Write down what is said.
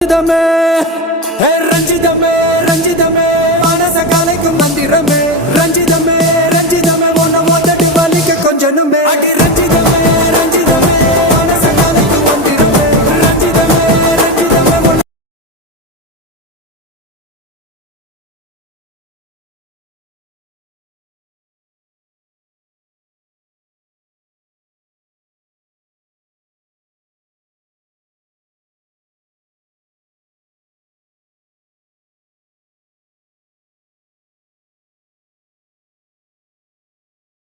ரஞ்சிதமே ரஞ்சிதமே ரஞ்சிதமே மனச கலைக்கும் மந்திரமே ரஞ்சிதமே ரஞ்சிதமே உன்னை மொத்தடி வலிக்க கொஞ்சனுமே அடி ரஞ்சிதமே